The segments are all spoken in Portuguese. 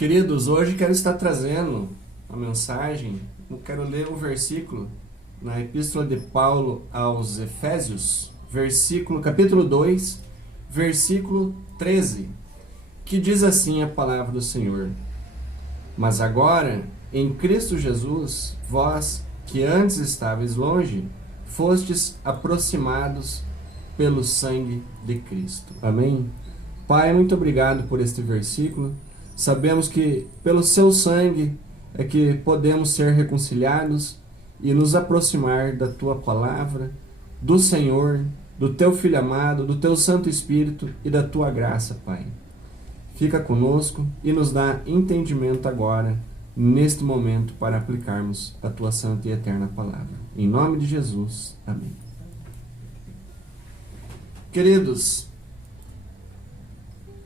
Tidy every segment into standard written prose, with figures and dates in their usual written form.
Queridos, hoje quero estar trazendo uma mensagem, eu quero ler um versículo na Epístola de Paulo aos Efésios, capítulo 2, versículo 13, que diz assim a palavra do Senhor: Mas agora, em Cristo Jesus, vós, que antes estáveis longe, fostes aproximados pelo sangue de Cristo. Amém? Pai, muito obrigado por este versículo. Sabemos que pelo seu sangue é que podemos ser reconciliados e nos aproximar da tua palavra, do Senhor, do teu Filho amado, do teu Santo Espírito e da tua graça, Pai. Fica conosco e nos dá entendimento agora, neste momento, para aplicarmos a tua santa e eterna palavra. Em nome de Jesus. Amém. Queridos,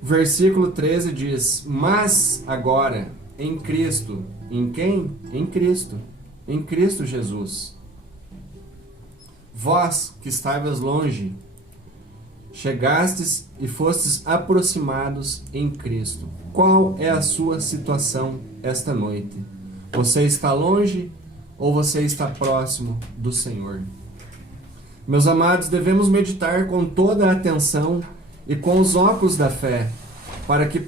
versículo 13 diz: Mas agora, em Cristo. Em quem? Em Cristo. Em Cristo Jesus. Vós, que estavas longe, chegastes e fostes aproximados em Cristo. Qual é a sua situação esta noite? Você está longe ou você está próximo do Senhor? Meus amados, devemos meditar com toda a atenção e com os óculos da fé, para que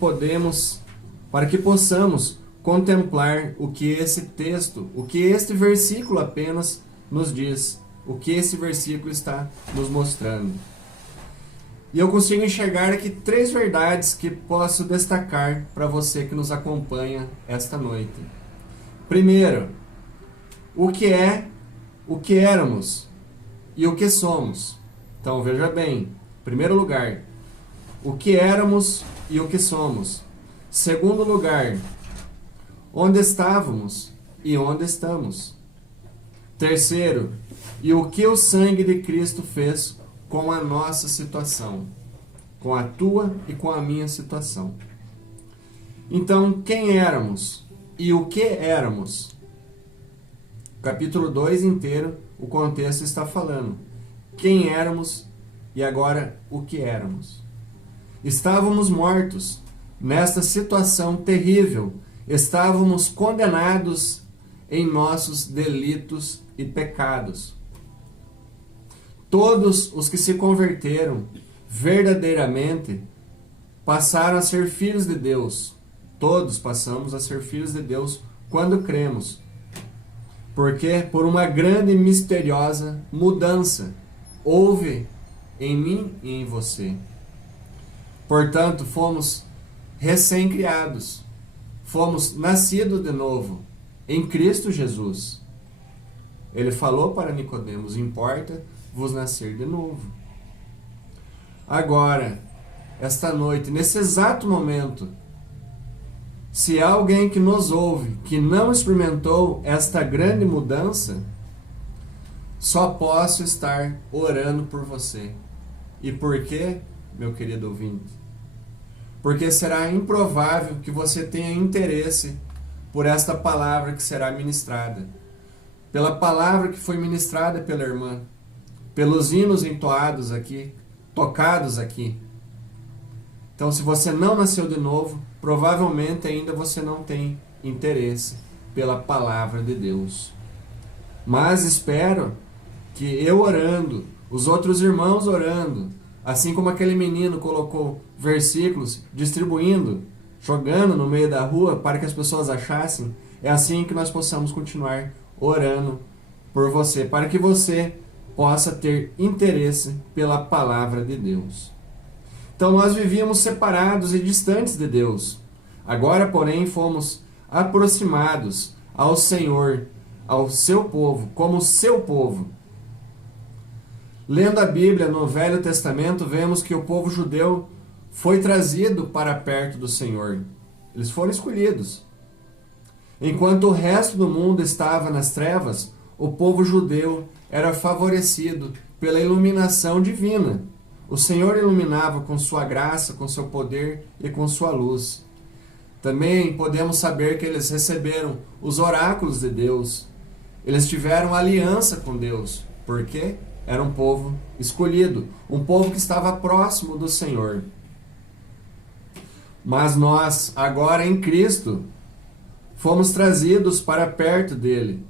possamos contemplar o que esse texto, o que este versículo apenas nos diz, o que esse versículo está nos mostrando. E eu consigo enxergar aqui 3 verdades que posso destacar para você que nos acompanha esta noite. Primeiro, o que é, o que éramos e o que somos. Então veja bem, em primeiro lugar, o que éramos e o que somos. Segundo lugar, onde estávamos e onde estamos. Terceiro, e o que o sangue de Cristo fez com a nossa situação, com a tua e com a minha situação. Então, quem éramos e o que éramos? Capítulo 2 inteiro, o contexto está falando. Quem éramos e agora o que éramos. Estávamos mortos nesta situação terrível. Estávamos condenados em nossos delitos e pecados. Todos os que se converteram verdadeiramente passaram a ser filhos de Deus. Todos passamos a ser filhos de Deus quando cremos. Porque por uma grande e misteriosa mudança houve em mim e em você. Portanto, fomos recém-criados. Fomos nascidos de novo em Cristo Jesus. Ele falou para Nicodemos: importa vos nascer de novo. Agora, esta noite, nesse exato momento, se há alguém que nos ouve, que não experimentou esta grande mudança, só posso estar orando por você. E por quê, meu querido ouvinte? Porque será improvável que você tenha interesse por esta palavra que será ministrada. Pela palavra que foi ministrada pela irmã. Pelos hinos entoados aqui, tocados aqui. Então, se você não nasceu de novo, provavelmente ainda você não tem interesse pela palavra de Deus. Mas espero que eu orando, os outros irmãos orando, assim como aquele menino colocou versículos, distribuindo, jogando no meio da rua para que as pessoas achassem, é assim que nós possamos continuar orando por você, para que você possa ter interesse pela palavra de Deus. Então nós vivíamos separados e distantes de Deus. Agora, porém, fomos aproximados ao Senhor, ao seu povo, como seu povo. Lendo a Bíblia no Velho Testamento, vemos que o povo judeu foi trazido para perto do Senhor. Eles foram escolhidos. Enquanto o resto do mundo estava nas trevas, o povo judeu era favorecido pela iluminação divina. O Senhor iluminava com sua graça, com seu poder e com sua luz. Também podemos saber que eles receberam os oráculos de Deus. Eles tiveram aliança com Deus. Por quê? Era um povo escolhido, um povo que estava próximo do Senhor. Mas nós, agora em Cristo, fomos trazidos para perto dele.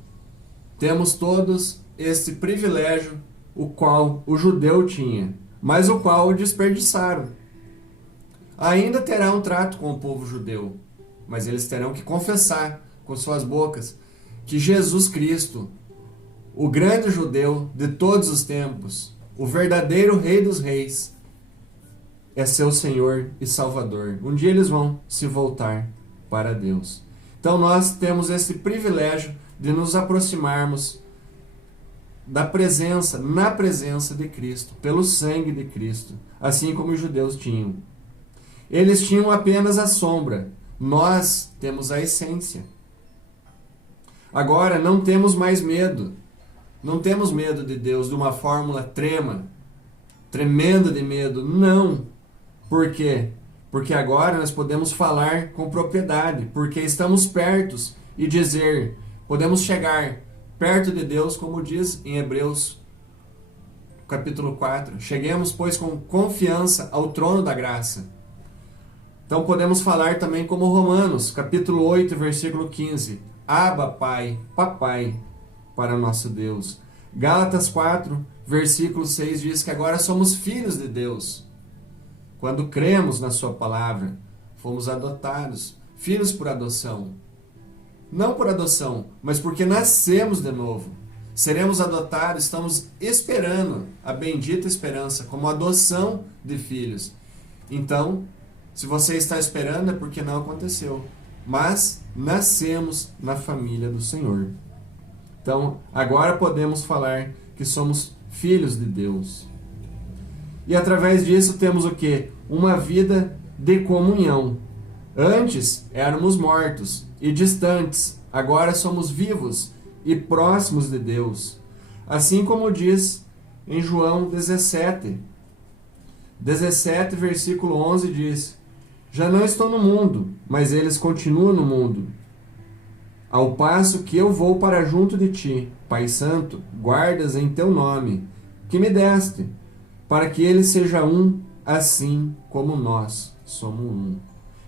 Temos todos esse privilégio, o qual o judeu tinha, mas o qual o desperdiçaram. Ainda terá um trato com o povo judeu, mas eles terão que confessar com suas bocas que Jesus Cristo, o grande judeu de todos os tempos, o verdadeiro Rei dos Reis, é seu Senhor e Salvador. Um dia eles vão se voltar para Deus. Então nós temos esse privilégio de nos aproximarmos da presença, na presença de Cristo, pelo sangue de Cristo, assim como os judeus tinham. Eles tinham apenas a sombra, nós temos a essência. Agora não temos mais medo. Não temos medo de Deus de uma fórmula tremenda de medo. Não. Por quê? Porque agora nós podemos falar com propriedade, porque estamos perto e dizer, podemos chegar perto de Deus, como diz em Hebreus capítulo 4. Cheguemos, pois, com confiança ao trono da graça. Então podemos falar também como Romanos, capítulo 8, versículo 15. Abba, Pai, Papai, para nosso Deus. Gálatas 4, versículo 6 diz que agora somos filhos de Deus. Quando cremos na sua palavra, fomos adotados, filhos por adoção. Não por adoção, mas porque nascemos de novo. Seremos adotados, estamos esperando a bendita esperança, como adoção de filhos. Então, se você está esperando é porque não aconteceu. Mas nascemos na família do Senhor. Então, agora podemos falar que somos filhos de Deus. E através disso temos o quê? Uma vida de comunhão. Antes éramos mortos e distantes, agora somos vivos e próximos de Deus. Assim como diz em João 17, versículo 11 diz: já não estou no mundo, mas eles continuam no mundo. Ao passo que eu vou para junto de ti, Pai Santo, guardas em teu nome, que me deste, para que ele seja um, assim como nós somos um.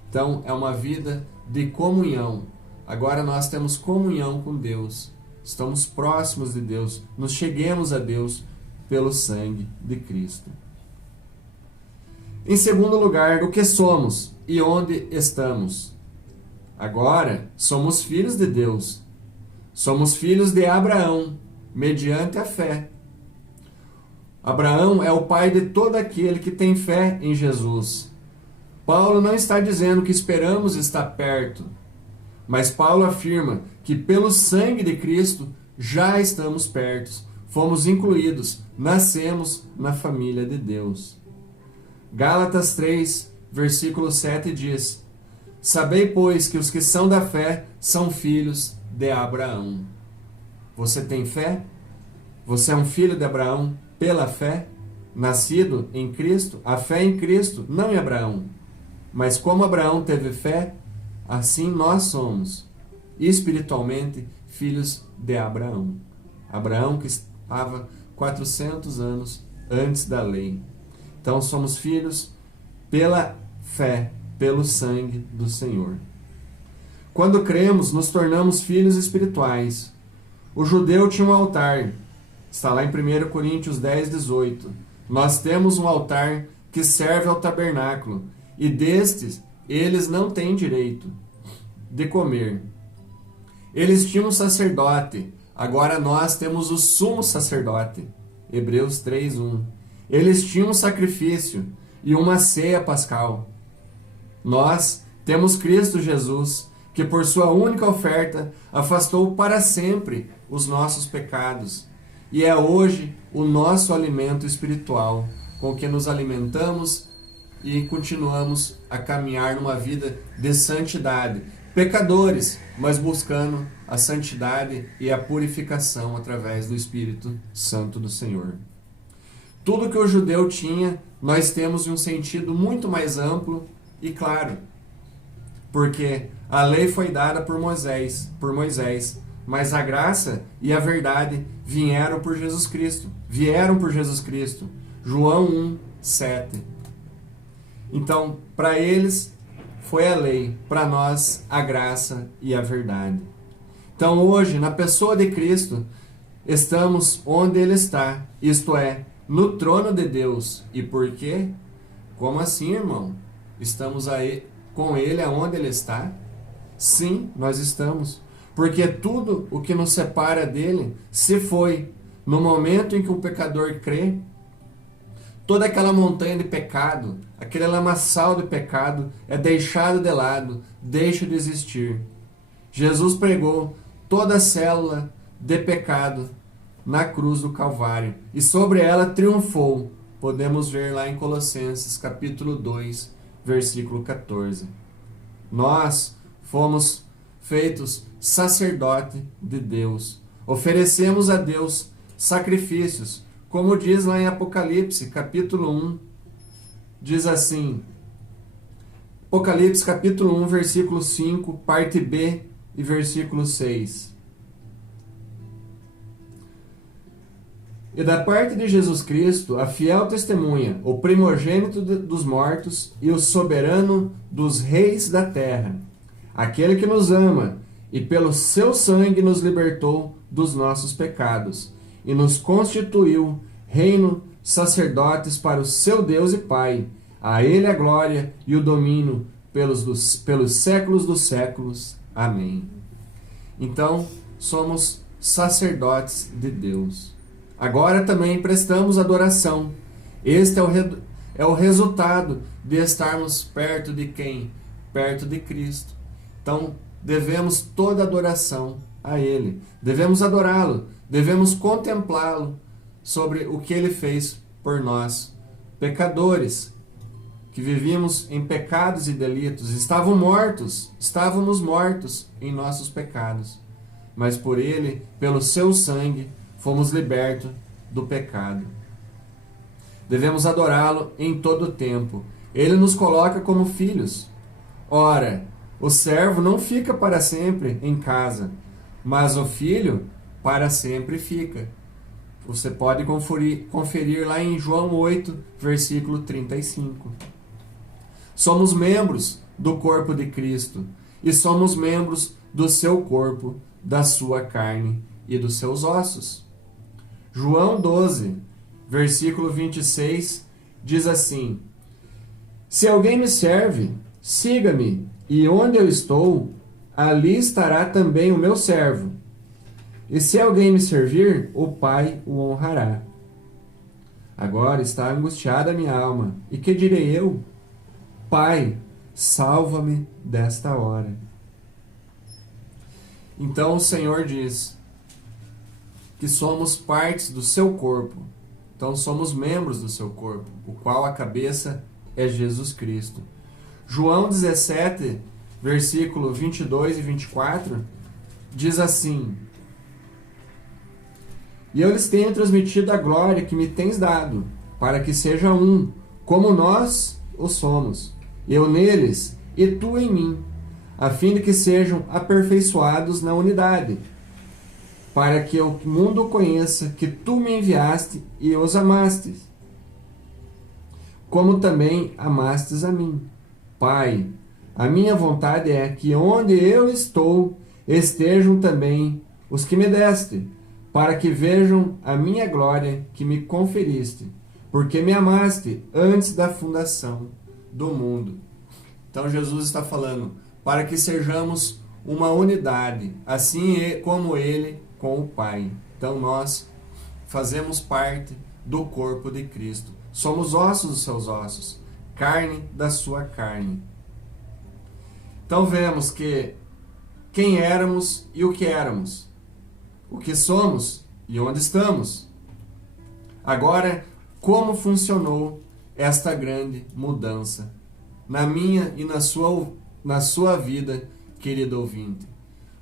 Então, é uma vida de comunhão. Agora nós temos comunhão com Deus. Estamos próximos de Deus. Nos cheguemos a Deus pelo sangue de Cristo. Em segundo lugar, o que somos e onde estamos? Agora, somos filhos de Deus. Somos filhos de Abraão, mediante a fé. Abraão é o pai de todo aquele que tem fé em Jesus. Paulo não está dizendo que esperamos estar perto, mas Paulo afirma que pelo sangue de Cristo já estamos perto, fomos incluídos, nascemos na família de Deus. Gálatas 3, versículo 7 diz: sabei, pois, que os que são da fé são filhos de Abraão. Você tem fé? Você é um filho de Abraão pela fé? Nascido em Cristo? A fé em Cristo, não em Abraão. Mas como Abraão teve fé, assim nós somos, espiritualmente, filhos de Abraão. Abraão que estava 400 anos antes da lei. Então somos filhos pela fé, pelo sangue do Senhor. Quando cremos, nos tornamos filhos espirituais. O judeu tinha um altar. Está lá em 1 Coríntios 10, 18. Nós temos um altar que serve ao tabernáculo. E destes, eles não têm direito de comer. Eles tinham um sacerdote. Agora nós temos o sumo sacerdote. Hebreus 3, 1. Eles tinham um sacrifício e uma ceia pascal. Nós temos Cristo Jesus, que por sua única oferta afastou para sempre os nossos pecados. E é hoje o nosso alimento espiritual, com que nos alimentamos e continuamos a caminhar numa vida de santidade. Pecadores, mas buscando a santidade e a purificação através do Espírito Santo do Senhor. Tudo que o judeu tinha, nós temos em um sentido muito mais amplo e claro. Porque a lei foi dada por Moisés, mas a graça e a verdade vieram por Jesus Cristo. João 1, 7. Então, para eles, foi a lei, para nós a graça e a verdade. Então hoje, na pessoa de Cristo, estamos onde Ele está, isto é, no trono de Deus. E por quê? Como assim, irmão? Estamos aí com Ele aonde Ele está? Sim, nós estamos. Porque tudo o que nos separa dele se foi. No momento em que o pecador crê, toda aquela montanha de pecado, aquele lamaçal de pecado é deixado de lado, deixa de existir. Jesus pregou toda a célula de pecado na cruz do Calvário e sobre ela triunfou. Podemos ver lá em Colossenses capítulo 2, versículo 14. Nós fomos feitos sacerdote de Deus. Oferecemos a Deus sacrifícios, como diz lá em Apocalipse, capítulo 1. Diz assim, Apocalipse, capítulo 1, versículo 5, parte B e versículo 6. E da parte de Jesus Cristo, a fiel testemunha, o primogênito dos mortos e o soberano dos reis da terra, aquele que nos ama e pelo seu sangue nos libertou dos nossos pecados e nos constituiu reino, sacerdotes para o seu Deus e Pai. A Ele a glória e o domínio pelos séculos dos séculos. Amém. Então, somos sacerdotes de Deus. Agora também prestamos adoração. Este é o resultado de estarmos perto de quem? Perto de Cristo. Então, devemos toda adoração a Ele. Devemos adorá-lo. Devemos contemplá-lo sobre o que Ele fez por nós, pecadores, que vivíamos em pecados e delitos. Estávamos mortos em nossos pecados. Mas por Ele, pelo seu sangue, fomos libertos do pecado. Devemos adorá-lo em todo o tempo. Ele nos coloca como filhos. Ora, o servo não fica para sempre em casa, mas o filho para sempre fica. Você pode conferir lá em João 8, versículo 35. Somos membros do corpo de Cristo e somos membros do seu corpo, da sua carne e dos seus ossos. João 12, versículo 26, diz assim: Se alguém me serve, siga-me, e onde eu estou, ali estará também o meu servo. E se alguém me servir, o Pai o honrará. Agora está angustiada a minha alma. E que direi eu? Pai, salva-me desta hora. Então o Senhor diz que somos partes do seu corpo. Então somos membros do seu corpo, o qual a cabeça é Jesus Cristo. João 17, versículo 22 e 24, diz assim: E eu lhes tenho transmitido a glória que me tens dado, para que seja um, como nós o somos, eu neles e tu em mim, a fim de que sejam aperfeiçoados na unidade, para que o mundo conheça que tu me enviaste e os amastes, como também amastes a mim. Pai, a minha vontade é que onde eu estou, estejam também os que me deste, para que vejam a minha glória que me conferiste, porque me amaste antes da fundação do mundo. Então Jesus está falando, para que sejamos uma unidade, assim como Ele com o Pai. Então nós fazemos parte do corpo de Cristo. Somos ossos dos seus ossos, carne da sua carne. Então vemos que quem éramos e o que éramos, o que somos e onde estamos. Agora, como funcionou esta grande mudança na minha e na sua vida, querido ouvinte?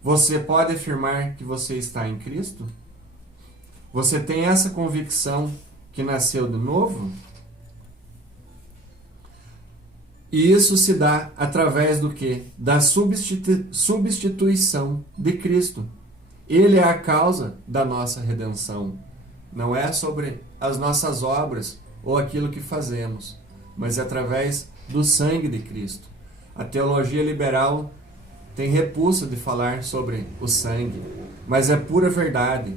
Você pode afirmar que você está em Cristo? Você tem essa convicção que nasceu de novo? E isso se dá através do quê? Da substituição de Cristo. Ele é a causa da nossa redenção. Não é sobre as nossas obras ou aquilo que fazemos, mas é através do sangue de Cristo. A teologia liberal tem repulsa de falar sobre o sangue, mas é pura verdade.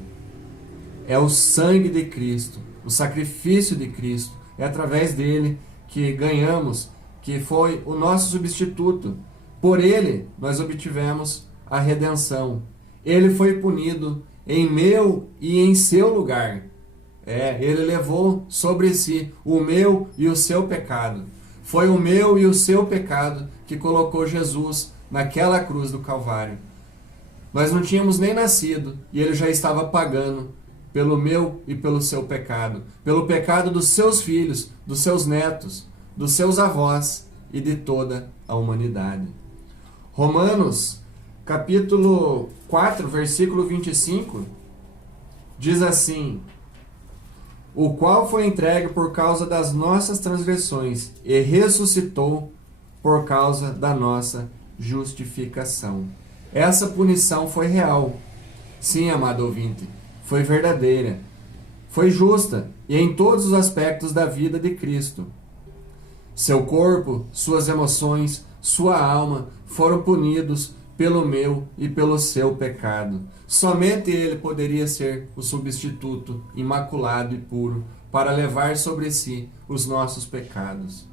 É o sangue de Cristo, o sacrifício de Cristo. É através dele que ganhamos, que foi o nosso substituto. Por ele nós obtivemos a redenção. Ele foi punido em meu e em seu lugar. Ele levou sobre si o meu e o seu pecado. Foi o meu e o seu pecado que colocou Jesus naquela cruz do Calvário. Nós não tínhamos nem nascido e ele já estava pagando pelo meu e pelo seu pecado, pelo pecado dos seus filhos, dos seus netos, dos seus avós e de toda a humanidade. Romanos, capítulo 4, versículo 25, diz assim: o qual foi entregue por causa das nossas transgressões e ressuscitou por causa da nossa justificação. Essa punição foi real. Sim, amado ouvinte, foi verdadeira, foi justa e em todos os aspectos da vida de Cristo. Seu corpo, suas emoções, sua alma foram punidos pelo meu e pelo seu pecado. Somente ele poderia ser o substituto imaculado e puro para levar sobre si os nossos pecados.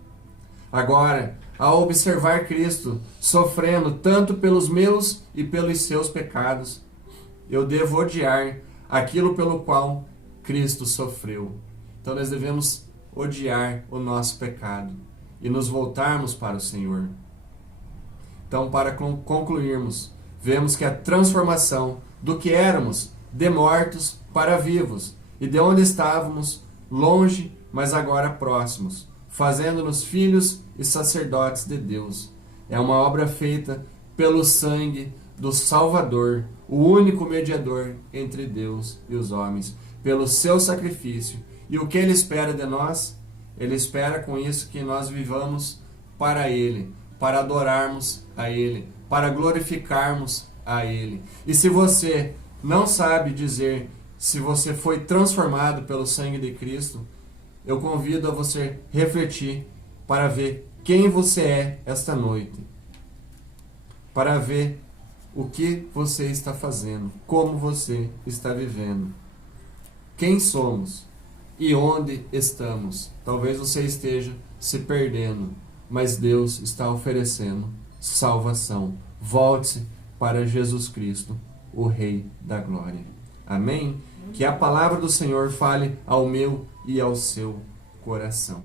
Agora, ao observar Cristo sofrendo tanto pelos meus e pelos seus pecados, eu devo odiar aquilo pelo qual Cristo sofreu. Então nós devemos odiar o nosso pecado e nos voltarmos para o Senhor. Então, para concluirmos, vemos que a transformação do que éramos de mortos para vivos e de onde estávamos longe, mas agora próximos, fazendo-nos filhos e sacerdotes de Deus. É uma obra feita pelo sangue do Salvador, o único mediador entre Deus e os homens, pelo seu sacrifício. E o que ele espera de nós? Ele espera com isso que nós vivamos para ele, para adorarmos a ele, para glorificarmos a ele. E se você não sabe dizer se você foi transformado pelo sangue de Cristo, eu convido a você refletir para ver quem você é esta noite, para ver o que você está fazendo, como você está vivendo, quem somos e onde estamos. Talvez você esteja se perdendo, mas Deus está oferecendo salvação. Volte-se para Jesus Cristo, o Rei da Glória. Amém? Que a palavra do Senhor fale ao meu e ao seu coração.